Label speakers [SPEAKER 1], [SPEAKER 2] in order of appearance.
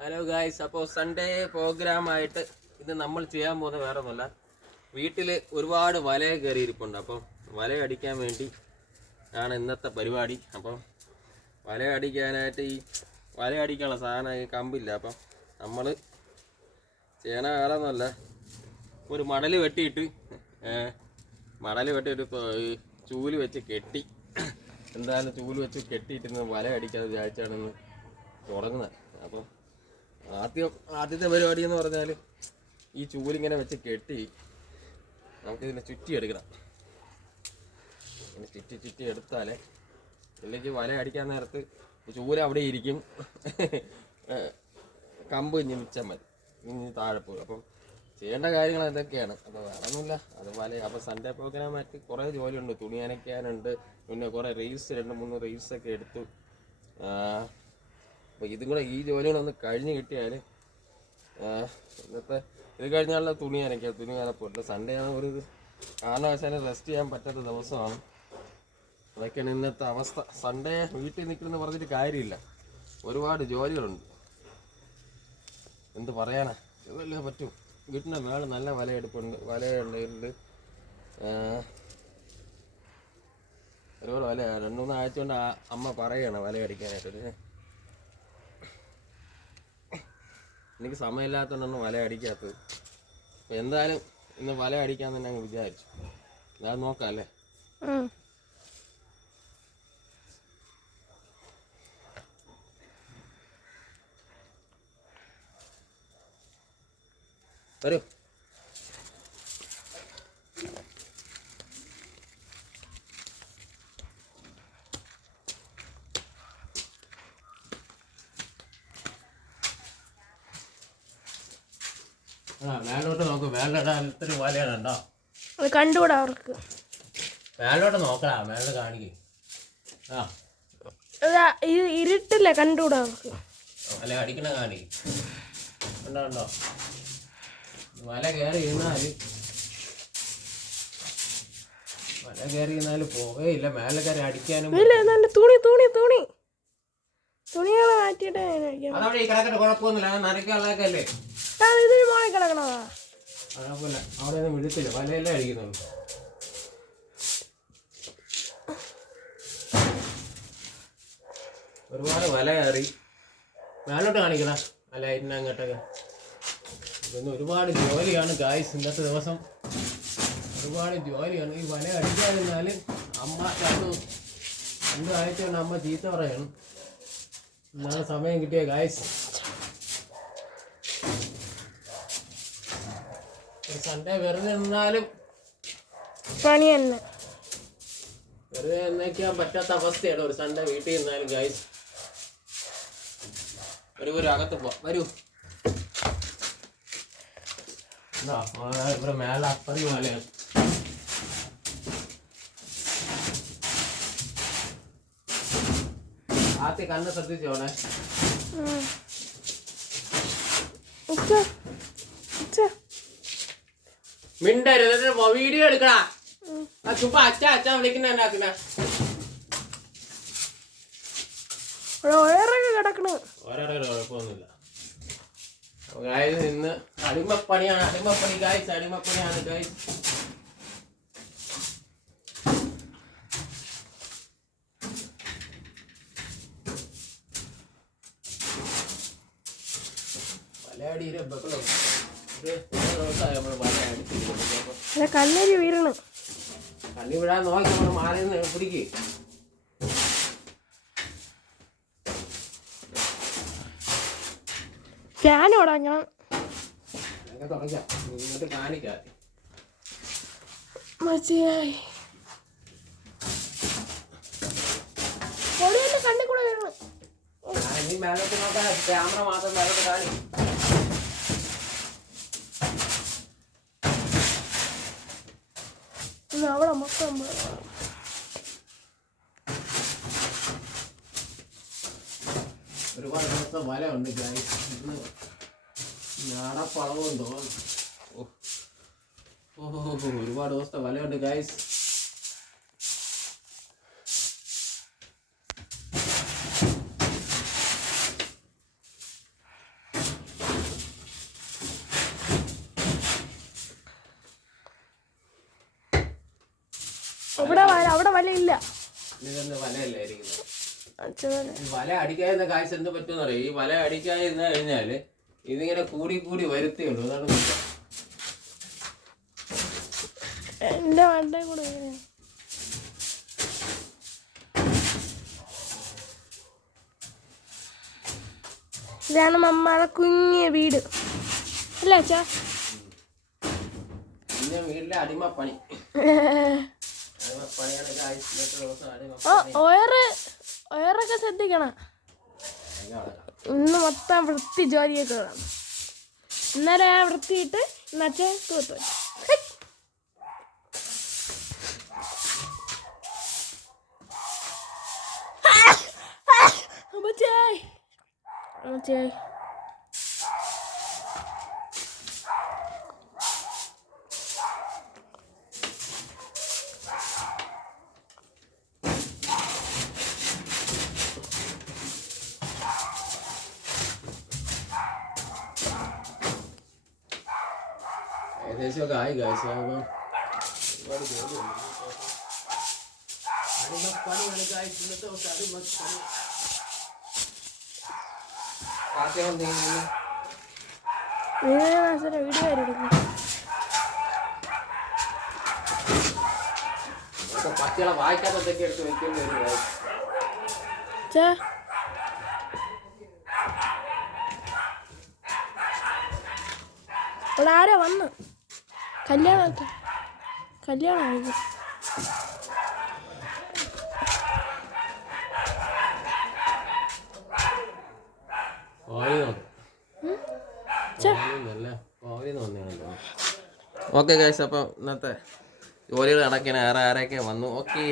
[SPEAKER 1] Hello guys അപ്പോൾ Sunday പ്രോഗ്രാമായിട്ട് ഇത് നമ്മൾ ചെയ്യാൻ പോകുന്നത് വേറെ ഒന്നുമല്ല വീട്ടിൽ ഒരുപാട് വല കയറിയിരിപ്പുണ്ട്. അപ്പം വല അടിക്കാൻ വേണ്ടി ആണ് ഇന്നത്തെ പരിപാടി. അപ്പം വല അടിക്കാനായിട്ട് ഈ വല അടിക്കാനുള്ള സാധനം കമ്പില്ല. അപ്പം നമ്മൾ ചെയ്യണ വേറെ ഒന്നുമല്ല ഒരു മടൽ വെട്ടിയിട്ട് മടൽ വെട്ടിയിട്ട് ചൂൽ വെച്ച് കെട്ടി എന്തായാലും ചൂൽ വെച്ച് കെട്ടിയിട്ട് വല അടിക്കാതെ വിചാരിച്ചാണ് ഇന്ന് തുടങ്ങുന്നത്. അപ്പം ആദ്യം ആദ്യത്തെ പരിപാടി എന്ന് പറഞ്ഞാൽ ഈ ചൂലിങ്ങനെ വെച്ച് കെട്ടി നമുക്കിതിനെ ചുറ്റി എടുക്കണം ഇങ്ങനെ ചുറ്റി ചുറ്റി എടുത്താലേ ഇല്ലെങ്കിൽ വല അടിക്കാൻ നേരത്ത് ചൂല അവിടെ ഇരിക്കും. കമ്പ് ഇനി മിച്ചം മതി ഇനി താഴെ പോകും അപ്പം ചെയ്യേണ്ട കാര്യങ്ങൾ എന്തൊക്കെയാണ് അപ്പോൾ വേറെ ഒന്നുമില്ല അത് വല അപ്പോൾ സൺഡേ പ്രോഗ്രാമായിട്ട് കുറേ ജോലിയുണ്ട്. തുണി അനയ്ക്കാനുണ്ട് പിന്നെ കുറേ റീൽസ് രണ്ട് മൂന്ന് റീൽസ് ഒക്കെ എടുത്തു. അപ്പോൾ ഇതും കൂടെ ഈ ജോലികളൊന്ന് കഴിഞ്ഞ് കിട്ടിയാൽ ഇന്നത്തെ ഇത് കഴിഞ്ഞാലുള്ള തുണി അനയ്ക്കുക തുണി അനപ്പില്ല സൺഡേ ആണ്. ഒരു കാരണവശാലും റെസ്റ്റ് ചെയ്യാൻ പറ്റാത്ത ദിവസമാണ്. അതൊക്കെയാണ് ഇന്നത്തെ അവസ്ഥ. സൺഡേ വീട്ടിൽ നിൽക്കണമെന്ന് പറഞ്ഞിട്ട് കാര്യമില്ല. ഒരുപാട് ജോലികളുണ്ട്. എന്ത് പറയാനാ? ഇതല്ലേ പറ്റും. വീട്ടിന്റെ മേളിൽ നല്ല വലയെടുപ്പുണ്ട്. വലയുണ്ട് ഒരുപാട് വല രണ്ട് മൂന്ന് ആഴ്ച കൊണ്ട് അമ്മ പറയണം വല അടിക്കാനായിട്ട് എനിക്ക് സമയമില്ലാത്തതുകൊണ്ടൊന്നും വല അടിക്കാത്തത്. എന്തായാലും ഇന്ന് വല അടിക്കാൻ തന്നെ അങ്ങ് വിചാരിച്ചു. ഞാൻ നോക്കാം അല്ലേ? വരൂ. മേലോട്ട് നോക്ക്. മേലോട്ട് ഇത്തിരി വലയാണ് ഉണ്ടോ?
[SPEAKER 2] അത് കണ്ടുകൂടാ അവർക്ക്.
[SPEAKER 1] മേലോട്ട് നോക്കടാ മേലോട്ട് കാണിക്കേ. ആ.
[SPEAKER 2] ഇത് ഇരുട്ടില്ല കണ്ടുകൂടാ അവർക്ക്.
[SPEAKER 1] വല അടിക്കണ കാണിക്കും. ഉണ്ടോ ഉണ്ടോ? വല കയറി ഇരുന്നാൽ. വല കയറി ഇരുന്നാൽ പോവേയില്ല മേലെ കയറി അടിക്കാനും
[SPEAKER 2] ഇല്ല നല്ല തുണി തുണി തുണി. തുണികളെ മാറ്റിയിട്ട് കഴിക്കണം
[SPEAKER 1] അതവിടെ ഈ കിടക്കട്ടെ കുഴപ്പമൊന്നുമില്ല. നനയ്ക്കാനുള്ളതൊക്കെ അല്ലേ?
[SPEAKER 2] ഇതിന്
[SPEAKER 1] ഒരുപാട് വല കയറി. മേലോട്ട് അല്ല ഇന്ന അങ്ങോട്ടൊക്കെ. ഒരുപാട് ജോലിയാണ് ഗായ്സ് ഇന്നത്തെ ദിവസം ഒരുപാട് ജോലിയാണ്. ഈ വല അടിക്കാതിരുന്നാൽ അമ്മ രണ്ടു രണ്ടു ആഴ്ച കൊണ്ട് അമ്മ ചീത്ത പറയണം. എന്നാണ് സമയം കിട്ടിയ ഗായ്സ് സൺഡേ വെറുതെ നിന്നാലും
[SPEAKER 2] പണി തന്നെ.
[SPEAKER 1] വെറുതെ എന്നേക്കാൻ പറ്റാത്ത അവസ്ഥയാണ് ഒരു സൺഡേ വീട്ടിൽ നിന്നാലും ഗൈസ് ഒരു ഒരു അകത്ത് പോ. വരൂ. ഇവിടെ മേലെ അപ്പറി മലയാണ് ആദ്യം കണ്ണ് ശ്രദ്ധിച്ചോണേ മിണ്ടരുത്. വീഡിയോ എടുക്കടാ. ചുമ്മാ അച്ഛ അച്ഛ വിളിക്കുന്ന
[SPEAKER 2] കിടക്കണ്.
[SPEAKER 1] ഒരാടെ കുഴപ്പമൊന്നുമില്ല ഗായ്സ് ഇന്ന് അടിമപ്പണിയാണ് അടിമപ്പണി ഗായ്സ് അടിമപ്പണിയാണ് ഗായ്സ് പല അടിയിലും ഇത്
[SPEAKER 2] അല്ല കല്ലേരി വീഴണം.
[SPEAKER 1] കല്ലി വിടാൻ നോക്കി നമ്മൾ മാറിയിൽ നിന്ന് പിടിക്ക്
[SPEAKER 2] ഫാൻ
[SPEAKER 1] തുടങ്ങണം കാണിക്കാം.
[SPEAKER 2] മതിയായി. കൂടെ
[SPEAKER 1] നോക്കാം. ക്യാമറ മാത്രം മേലോട്ട് കാണി
[SPEAKER 2] ഇന്ന് അവിടെ മൊത്തം.
[SPEAKER 1] ഒരുപാട് ദിവസത്തെ വല ഉണ്ട് തോന്നുന്നു ഓ ഒരുപാട് ദിവസത്തെ വലയുണ്ട് ഗായ്സ്
[SPEAKER 2] അവിടെ വല ഇല്ല.
[SPEAKER 1] വല അടിക്കാതിരുന്ന കാഴ്ച എന്ത് പറ്റുമെന്ന് ഈ വല അടിക്കാതിരുന്ന കഴിഞ്ഞാൽ ഇതിങ്ങനെ കൂടി കൂടി വരുത്തേ ഉള്ളൂ. അതാണ്.
[SPEAKER 2] എന്റെ വണ്ടേ കൂടെ. ഇതാണ് മമ്മയുടെ കുഞ്ഞ് വീട്. അല്ല അച്ഛാ?
[SPEAKER 1] വീട്ടിലെ വീട്ടിലെ അടിമപ്പണി.
[SPEAKER 2] ഒയറ് ഒയറൊക്കെ ശ്രദ്ധിക്കണം. ഇന്ന് മൊത്തം വൃത്തി ജോലിയൊക്കെ വേണം. ഇന്നലെ ആ വൃത്തിയിട്ട് ഇന്ന് അച്ഛൻ തൂത്തു. അമ്മച്ചേ. അമ്മച്ചേ.
[SPEAKER 1] ഏകദേശമൊക്കെ ആയി കാഴ്ച അപ്പം ഒരുപാട് ജോലിയുണ്ട് കാഴ്ച ഇന്നത്തെ ദിവസം അടിമപ്പണി പാത്രം എന്തെങ്കിലും
[SPEAKER 2] വീഡിയോ വീഡിയോ എടുക്കും
[SPEAKER 1] ഇപ്പൊ പട്ടികളെ വായിക്കാത്തതൊക്കെ എടുത്ത് വെക്കേണ്ടി വരും
[SPEAKER 2] ഇവിടെ ആരാ വന്ന്? കല്യാണം കല്യാണം കഴിക്കും
[SPEAKER 1] ഓയിൽ ഓക്കെ ഗൈസ് അപ്പം ഇന്നത്തെ ജോലികൾ നടക്കാൻ ആരെ ആരൊക്കെ വന്നു? ഓക്കേ